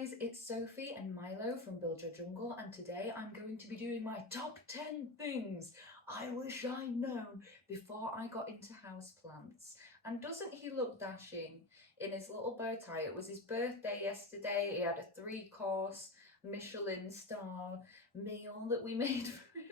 guys, it's Sophie and Milo from Build Your Jungle, and today I'm going to be doing my top 10 things I wish I'd known before I got into houseplants. And doesn't he look dashing in his little bow tie? It was his birthday yesterday. He had a 3-course Michelin star meal that we made for him.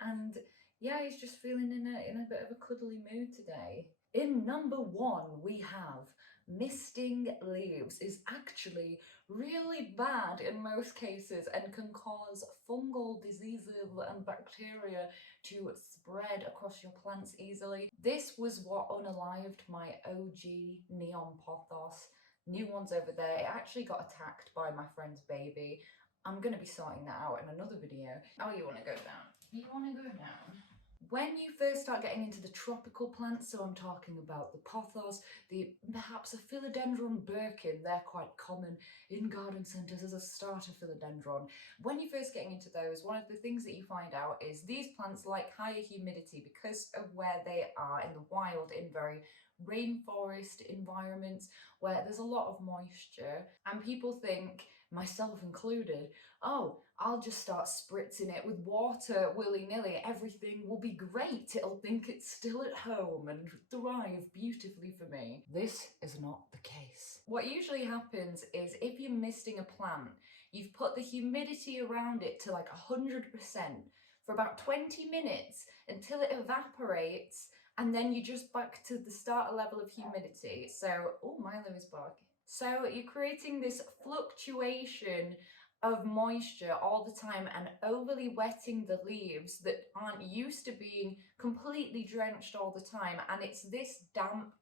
And yeah, he's just feeling in a bit of a cuddly mood today. In number 1, we have misting leaves is actually really bad in most cases and can cause fungal diseases and bacteria to spread across your plants easily. This was what unalived my OG neon pothos. New ones over there. It actually got attacked by my friend's baby. I'm going to be sorting that out in another video. Oh, you want to go down? You want to go down? When you first start getting into the tropical plants, so I'm talking about the pothos, perhaps a philodendron birkin, they're quite common in garden centres as a starter philodendron. When you're first getting into those, one of the things that you find out is these plants like higher humidity because of where they are in the wild, in very rainforest environments where there's a lot of moisture, and people think, myself included, oh, I'll just start spritzing it with water willy-nilly, everything will be great, it'll think it's still at home and thrive beautifully for me. This is not the case. What usually happens is if you're misting a plant, you've put the humidity around it to like 100% for about 20 minutes until it evaporates, and then you're just back to the starter level of humidity. So, oh, Milo is barking. So you're creating this fluctuation of moisture all the time and overly wetting the leaves that aren't used to being completely drenched all the time, and it's this damp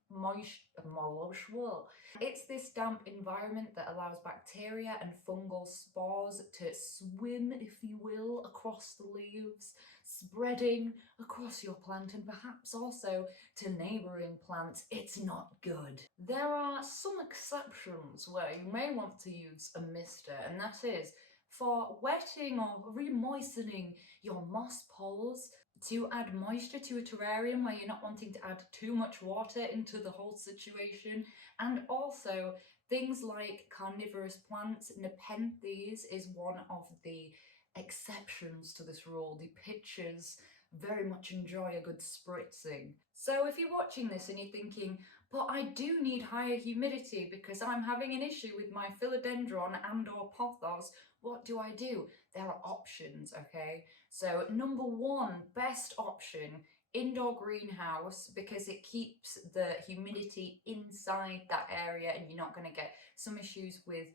it's this damp environment that allows bacteria and fungal spores to swim, if you will, across the leaves, spreading across your plant and perhaps also to neighbouring plants. It's not good. There are some exceptions where you may want to use a mister, and that is for wetting or remoistening your moss poles, to add moisture to a terrarium where you're not wanting to add too much water into the whole situation. And also things like carnivorous plants, Nepenthes is one of the exceptions to this rule. The pitchers very much enjoy a good spritzing. So if you're watching this and you're thinking, but I do need higher humidity because I'm having an issue with my philodendron and or pothos, what do I do? There are options, okay? So number 1, best option, indoor greenhouse, because it keeps the humidity inside that area and you're not going to get some issues with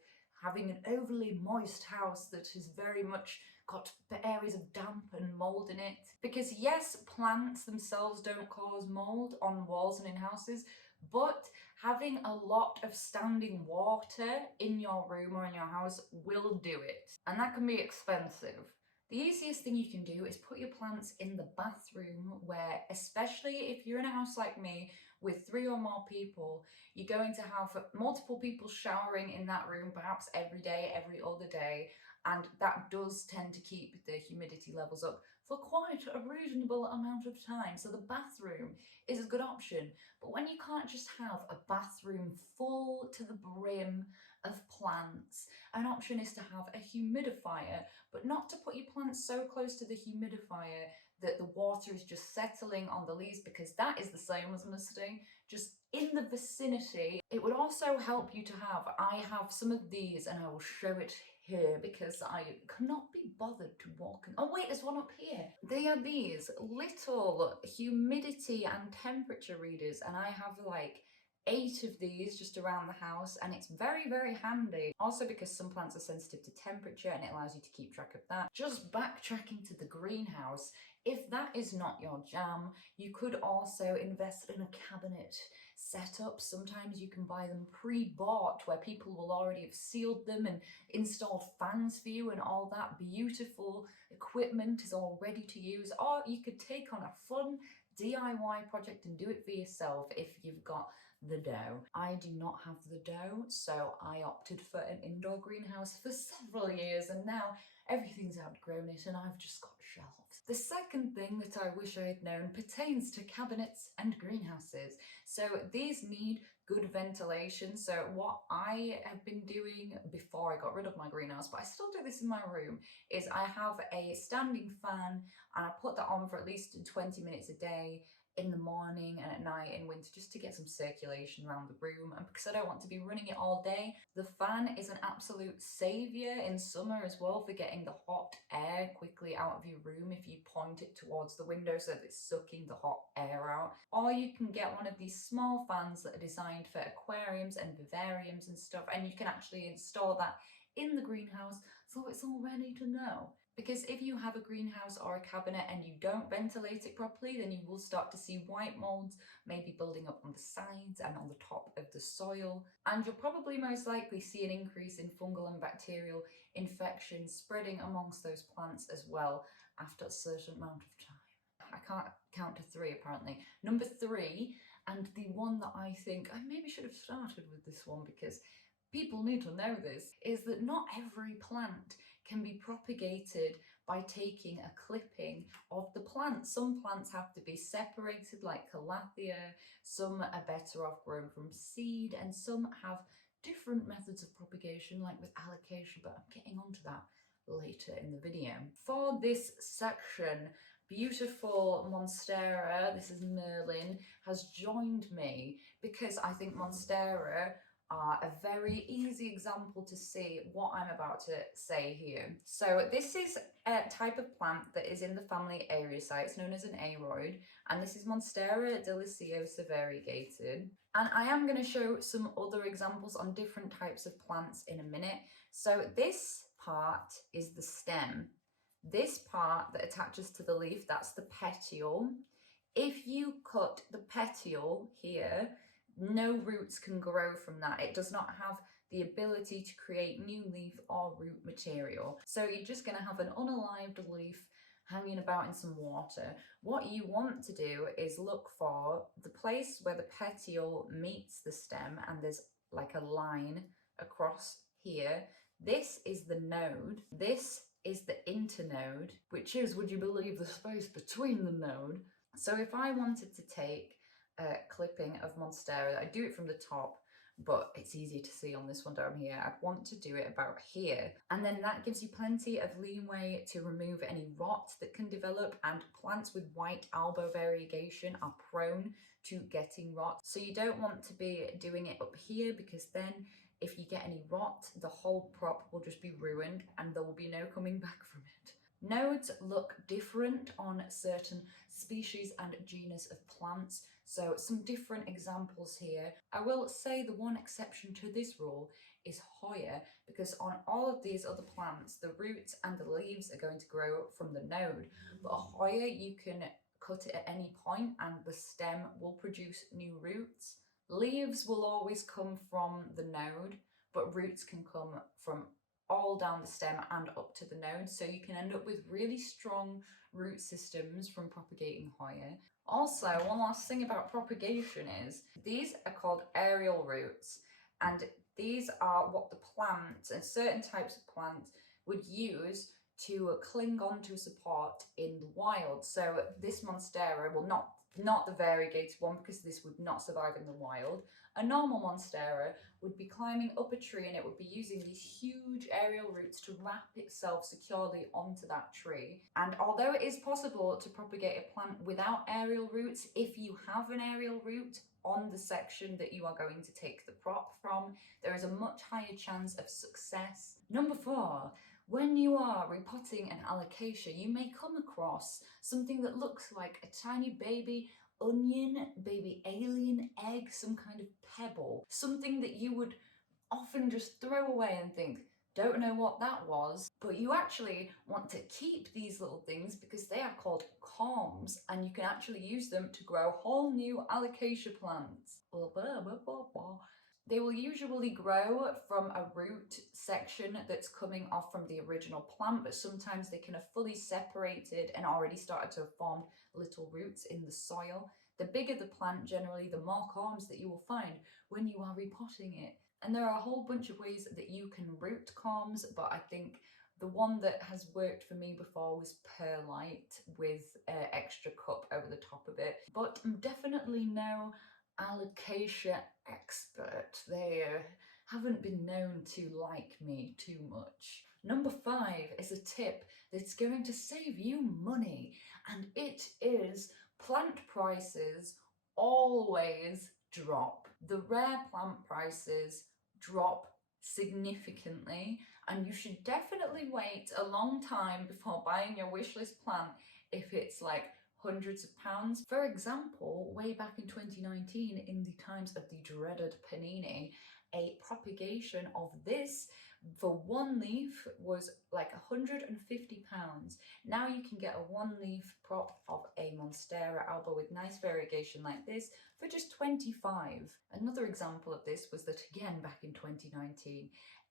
having an overly moist house that has very much got areas of damp and mould in it. Because yes, plants themselves don't cause mould on walls and in houses, but having a lot of standing water in your room or in your house will do it, and that can be expensive. The easiest thing you can do is put your plants in the bathroom, where, especially if you're in a house like me with 3 or more people, you're going to have multiple people showering in that room, perhaps every day, every other day, and that does tend to keep the humidity levels up for quite a reasonable amount of time. So the bathroom is a good option. But when you can't just have a bathroom full to the brim of plants, an option is to have a humidifier, but not to put your plants so close to the humidifier that the water is just settling on the leaves, because that is the same as misting, just in the vicinity. It would also help you to I have some of these and I will show it here because I cannot be bothered to walk in. Oh wait, there's one up here. They are these little humidity and temperature readers, and I have like 8 of these just around the house, and it's very, very handy. Also because some plants are sensitive to temperature and it allows you to keep track of that. Just backtracking to the greenhouse, if that is not your jam, you could also invest in a cabinet setup. Sometimes you can buy them pre-bought where people will already have sealed them and installed fans for you, and all that beautiful equipment is all ready to use. Or you could take on a fun DIY project and do it for yourself if you've got the dough. I do not have the dough, so I opted for an indoor greenhouse for several years, and now everything's outgrown it and I've just got shelves. The second thing that I wish I had known pertains to cabinets and greenhouses. So these need good ventilation. So what I have been doing before I got rid of my greenhouse, but I still do this in my room, is I have a standing fan and I put that on for at least 20 minutes a day in the morning and at night in winter, just to get some circulation around the room. And because I don't want to be running it all day, the fan is an absolute saviour in summer as well for getting the hot air quickly out of your room if you point it towards the window so that it's sucking the hot air out. Or you can get one of these small fans that are designed for aquariums and vivariums and stuff, and you can actually install that in the greenhouse so it's all ready to go. Because if you have a greenhouse or a cabinet and you don't ventilate it properly, then you will start to see white molds maybe building up on the sides and on the top of the soil. And you'll probably most likely see an increase in fungal and bacterial infections spreading amongst those plants as well after a certain amount of time. I can't count to 3 apparently. Number 3, and the one that I think I maybe should have started with this one because people need to know this, is that not every plant can be propagated by taking a clipping of the plant. Some plants have to be separated, like calathea, some are better off grown from seed, and some have different methods of propagation, like with alocasia, but I'm getting onto that later in the video. For this section, beautiful Monstera, this is Merlin, has joined me because I think Monstera are a very easy example to see what I'm about to say here. So this is a type of plant that is in the family Areaceae. It's known as an aroid, and this is Monstera deliciosa variegated. And I am going to show some other examples on different types of plants in a minute. So this part is the stem. This part that attaches to the leaf, that's the petiole. If you cut the petiole here, no roots can grow from that. It does not have the ability to create new leaf or root material. So you're just going to have an unalived leaf hanging about in some water. What you want to do is look for the place where the petiole meets the stem, and there's like a line across here. This is the node. This is the internode, which is, would you believe, the space between the node. So if I wanted to take a clipping of Monstera, I do it from the top, but it's easy to see on this one down here. I'd want to do it about here. And then that gives you plenty of leeway to remove any rot that can develop, and plants with white albo variegation are prone to getting rot. So you don't want to be doing it up here, because then if you get any rot, the whole prop will just be ruined and there will be no coming back from it. Nodes look different on certain species and genus of plants, so some different examples here. I will say the one exception to this rule is Hoya, because on all of these other plants, the roots and the leaves are going to grow from the node, but a Hoya, you can cut it at any point and the stem will produce new roots. Leaves will always come from the node, but roots can come from all down the stem and up to the node, so you can end up with really strong root systems from propagating Hoya. Also, one last thing about propagation is these are called aerial roots, and these are what the plants and certain types of plants would use to cling on to support in the wild. So this Monstera will not the variegated one, because this would not survive in the wild. A normal Monstera would be climbing up a tree and it would be using these huge aerial roots to wrap itself securely onto that tree. And although it is possible to propagate a plant without aerial roots, if you have an aerial root on the section that you are going to take the prop from, there is a much higher chance of success. Number 4. When you are repotting an alocasia, you may come across something that looks like a tiny baby onion, baby alien egg, some kind of pebble, something that you would often just throw away and think, don't know what that was, but you actually want to keep these little things because they are called corms, and you can actually use them to grow whole new alocasia plants. They will usually grow from a root section that's coming off from the original plant, but sometimes they can have fully separated and already started to form little roots in the soil. The bigger the plant, generally, the more corms that you will find when you are repotting it. And there are a whole bunch of ways that you can root corms, but I think the one that has worked for me before was perlite with extra cup over the top of it. But I'm definitely no alocasia expert. They haven't been known to like me too much. Number 5 is a tip that's going to save you money, and it is plant prices always drop. The rare plant prices drop significantly, and you should definitely wait a long time before buying your wishlist plant if it's like hundreds of pounds. For example, way back in 2019, in the times of the dreaded panini, a propagation of this for one leaf was like £150. Now you can get a one leaf prop of a Monstera alba with nice variegation like this for just 25. Another example of this was that, again, back in 2019,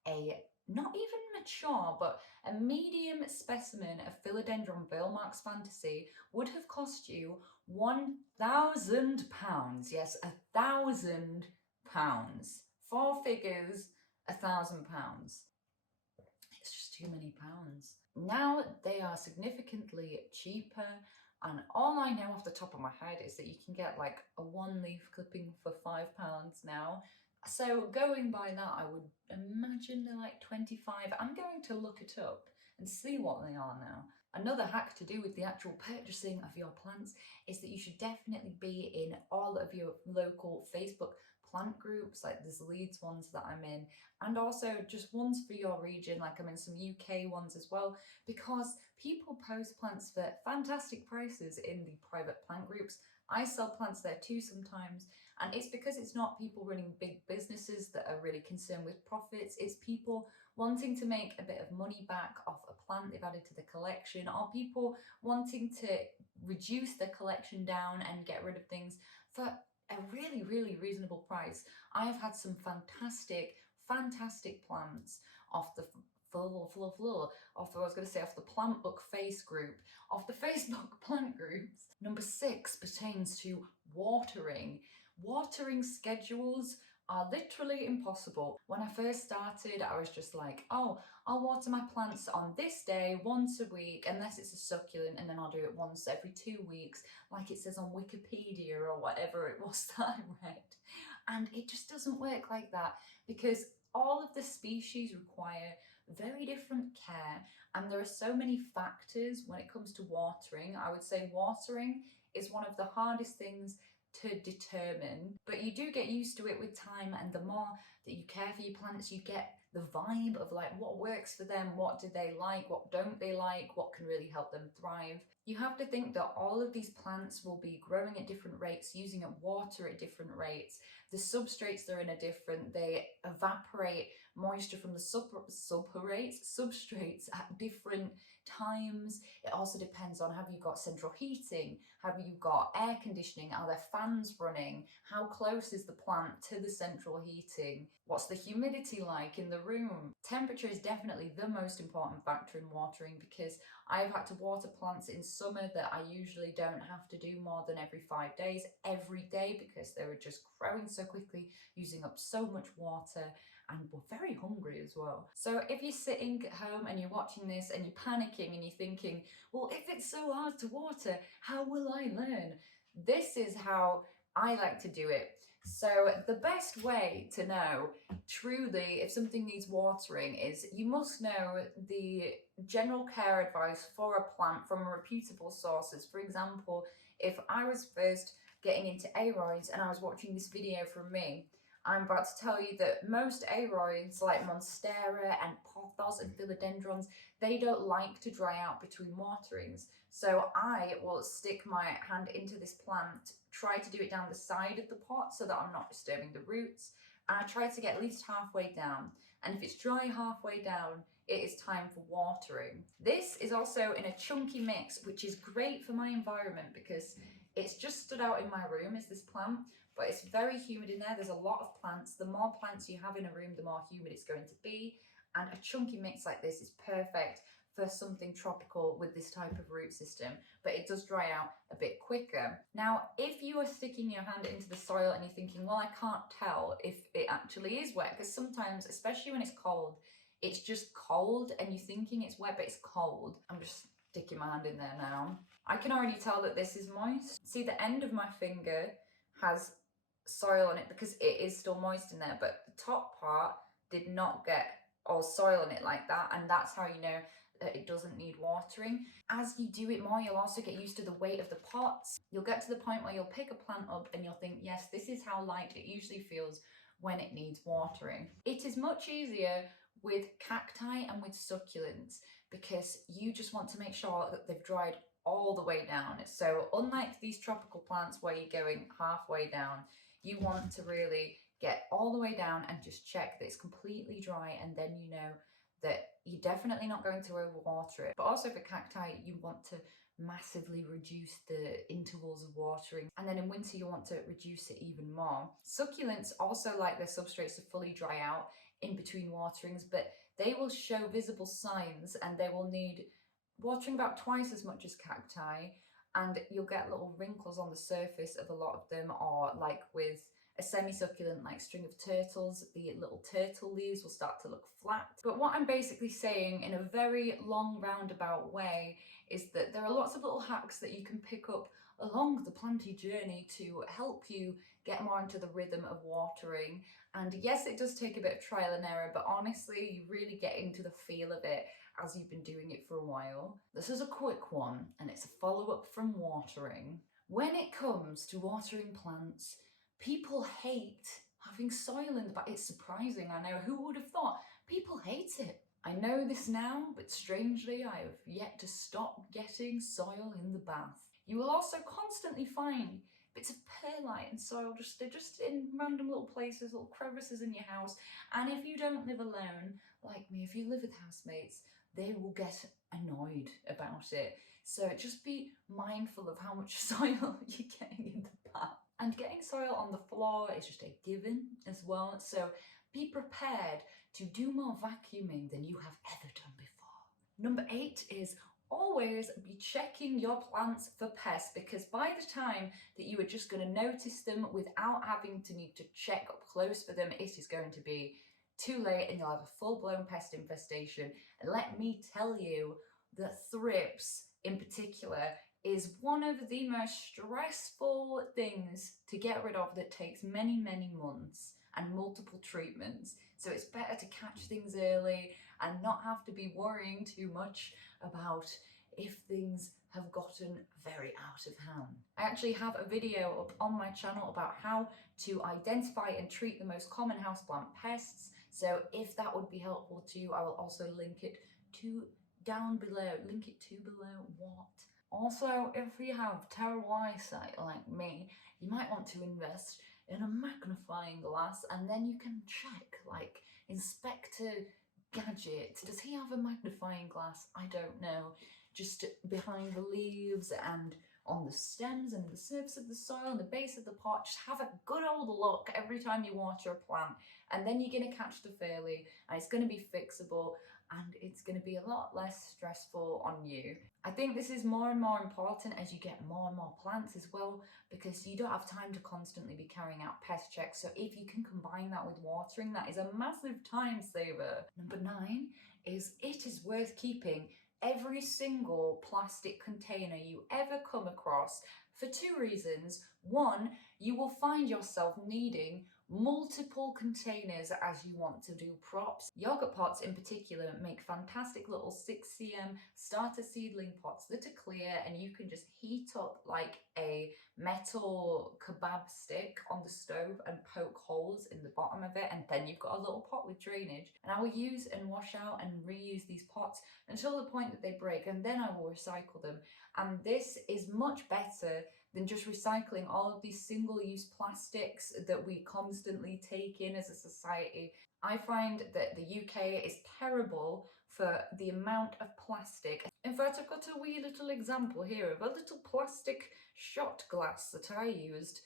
a not even mature, but a medium specimen of Philodendron Veilmarks Fantasy would have cost you £1,000. Yes, £1,000. 4 figures, £1,000. It's just too many pounds. Now they are significantly cheaper, and all I know off the top of my head is that you can get like a one leaf clipping for £5 now. So going by that, I would imagine they're like 25. I'm going to look it up and see what they are now. Another hack to do with the actual purchasing of your plants is that you should definitely be in all of your local Facebook plant groups, like there's Leeds ones that I'm in, and also just ones for your region, like I'm in some UK ones as well, because people post plants for fantastic prices in the private plant groups. I sell plants there too sometimes, and it's because it's not people running big businesses that are really concerned with profits, it's people wanting to make a bit of money back off a plant they've added to the collection, or people wanting to reduce their collection down and get rid of things for a really, really reasonable price. I have had some fantastic plants off the off the plant book face group, off the Facebook plant groups. Number 6 pertains to watering. Watering schedules are literally impossible. When I first started, I was just like, oh, I'll water my plants on this day once a week, unless it's a succulent, and then I'll do it once every 2 weeks, like it says on Wikipedia or whatever it was that I read. And it just doesn't work like that, because all of the species require very different care, and there are so many factors when it comes to watering. I would say watering is one of the hardest things to determine, but you do get used to it with time, and the more that you care for your plants, you get the vibe of like what works for them, what do they like, what don't they like, what can really help them thrive. You have to think that all of these plants will be growing at different rates, using up water at different rates. The substrates they're in are different. They evaporate moisture from the substrates at different times. It also depends on, have you got central heating? Have you got air conditioning? Are there fans running? How close is the plant to the central heating? What's the humidity like in the room? Temperature is definitely the most important factor in watering, because I've had to water plants in summer that I usually don't have to do more than every 5 days, every day, because they were just growing so quickly, using up so much water, and were very hungry as well. So if you're sitting at home and you're watching this and you're panicking and you're thinking, well, if it's so hard to water, how will I learn? This is how I like to do it. So the best way to know truly if something needs watering is you must know the general care advice for a plant from reputable sources. For example, if I was first getting into aroids and I was watching this video from me, I'm about to tell you that most aroids like Monstera and Pothos and Philodendrons, they don't like to dry out between waterings. So I will stick my hand into this plant, try to do it down the side of the pot so that I'm not disturbing the roots, and I try to get at least halfway down. And if it's dry halfway down, it is time for watering. This is also in a chunky mix, which is great for my environment because it's just stood out in my room as this plant, but it's very humid in there. There's a lot of plants. The more plants you have in a room, the more humid it's going to be. And a chunky mix like this is perfect for something tropical with this type of root system, but it does dry out a bit quicker. Now, if you are sticking your hand into the soil and you're thinking, well, I can't tell if it actually is wet, because sometimes, especially when it's cold, it's just cold and you're thinking it's wet, but it's cold. I'm just sticking my hand in there now. I can already tell that this is moist. See, the end of my finger has soil on it because it is still moist in there, but the top part did not get all soil on it like that, and that's how you know that it doesn't need watering. As you do it more, you'll also get used to the weight of the pots. You'll get to the point where you'll pick a plant up and you'll think, yes, this is how light it usually feels when it needs watering. It is much easier with cacti and with succulents because you just want to make sure that they've dried all the way down. So unlike these tropical plants where you're going halfway down, you want to really get all the way down and just check that it's completely dry, and then you know that you're definitely not going to overwater it. But also for cacti, you want to massively reduce the intervals of watering, and then in winter you want to reduce it even more. Succulents also like their substrates to fully dry out in between waterings, but they will show visible signs and they will need watering about twice as much as cacti, and you'll get little wrinkles on the surface of a lot of them, or like with a semi-succulent like string of turtles, the little turtle leaves will start to look flat. But what I'm basically saying in a very long roundabout way is that there are lots of little hacks that you can pick up along the planty journey to help you get more into the rhythm of watering. And yes, it does take a bit of trial and error, but honestly, you really get into the feel of it as you've been doing it for a while. This is a quick one, and it's a follow-up from watering. When it comes to watering plants, people hate having soil in the bath. It's surprising, I know. Who would have thought? People hate it. I know this now, but strangely, I have yet to stop getting soil in the bath. You will also constantly find bits of perlite and soil, they're just in random little places, little crevices in your house. And if you don't live alone, like me, if you live with housemates, they will get annoyed about it. So just be mindful of how much soil you're getting in the bath. And getting soil on the floor is just a given as well. So be prepared to do more vacuuming than you have ever done before. Number 8 is always be checking your plants for pests, because by the time that you are just going to notice them without having to need to check up close for them, it is going to be too late and you'll have a full-blown pest infestation. And let me tell you that thrips in particular is one of the most stressful things to get rid of that takes many, many months and multiple treatments. So it's better to catch things early and not have to be worrying too much about if things have gotten very out of hand. I actually have a video up on my channel about how to identify and treat the most common houseplant pests. So if that would be helpful to you, I will also link it to down below. Link it to below what? Also, if you have terrible eyesight like me, you might want to invest in a magnifying glass, and then you can check, like Inspector Gadget. Does he have a magnifying glass? I don't know. Just behind the leaves and on the stems and the surface of the soil and the base of the pot. Just have a good old look every time you water a plant, and then you're going to catch the fairly, and it's going to be fixable, and it's going to be a lot less stressful on you. I think this is more and more important as you get more and more plants as well, because you don't have time to constantly be carrying out pest checks. So if you can combine that with watering, that is a massive time saver. Number 9 is it is worth keeping every single plastic container you ever come across for 2 reasons. One, you will find yourself needing multiple containers as you want to do props. Yogurt pots in particular make fantastic little 6cm starter seedling pots that are clear, and you can just heat up like a metal kebab stick on the stove and poke holes in the bottom of it, and then you've got a little pot with drainage. And I will use and wash out and reuse these pots until the point that they break, and then I will recycle them. And this is much better than just recycling all of these single-use plastics that we constantly take in as a society. I find that the UK is terrible for the amount of plastic. In fact, I've got a wee little example here of a little plastic shot glass that I used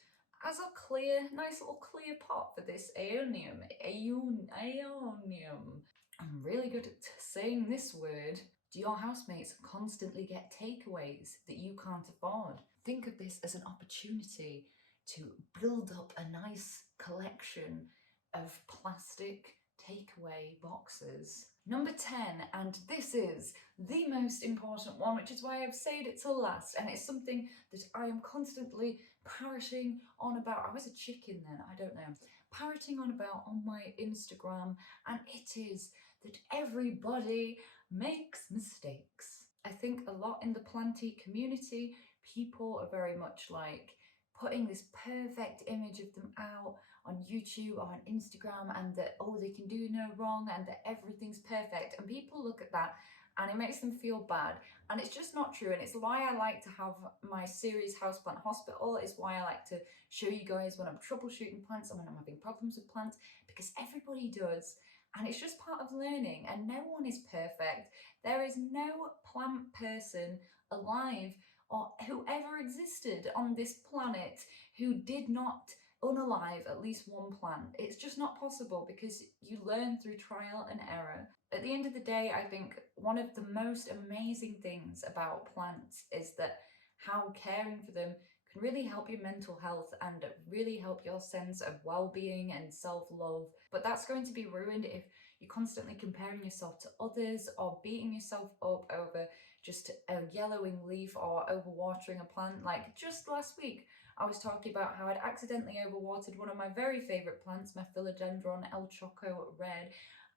as a clear, nice little clear pot for this aeonium. Aeonium. I'm really good at saying this word. Do your housemates constantly get takeaways that you can't afford? Think of this as an opportunity to build up a nice collection of plastic takeaway boxes. Number 10, and this is the most important one, which is why I've saved it till last, and it's something that I am constantly parroting on about. I was a chicken then, I don't know. Parroting on about on my Instagram, and it is that everybody makes mistakes. I think a lot in the planty community, people are very much like putting this perfect image of them out on YouTube or on Instagram, and that, oh, they can do no wrong and that everything's perfect. And people look at that and it makes them feel bad. And it's just not true. And it's why I like to have my series Houseplant Hospital. It's why I like to show you guys when I'm troubleshooting plants and when I'm having problems with plants, because everybody does. And it's just part of learning, and no one is perfect. There is no plant person alive or who ever existed on this planet who did not unalive at least one plant. It's just not possible, because you learn through trial and error. At the end of the day, I think one of the most amazing things about plants is that how caring for them can really help your mental health and really help your sense of well-being and self-love. But that's going to be ruined if you're constantly comparing yourself to others or beating yourself up over just a yellowing leaf or overwatering a plant. Like just last week, I was talking about how I'd accidentally overwatered one of my very favourite plants, my philodendron El Choco Red,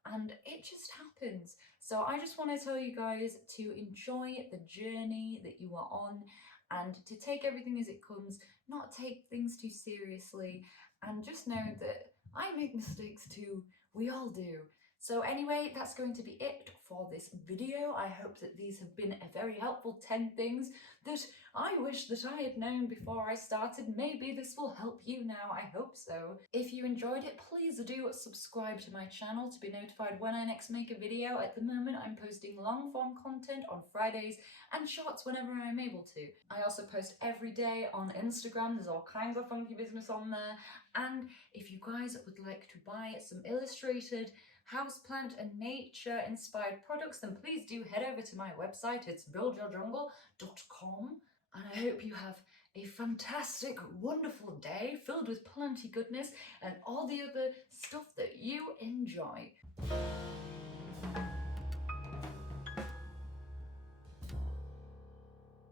and it just happens. So I just want to tell you guys to enjoy the journey that you are on, and to take everything as it comes, not take things too seriously, and just know that I make mistakes too. We all do. So anyway, that's going to be it for this video. I hope that these have been a very helpful 10 things that I wish that I had known before I started. Maybe this will help you now, I hope so. If you enjoyed it, please do subscribe to my channel to be notified when I next make a video. At the moment, I'm posting long form content on Fridays and shorts whenever I'm able to. I also post every day on Instagram. There's all kinds of funky business on there. And if you guys would like to buy some illustrated houseplant and nature inspired products, then please do head over to my website. It's buildyourjungle.com. And I hope you have a fantastic, wonderful day filled with plenty goodness and all the other stuff that you enjoy.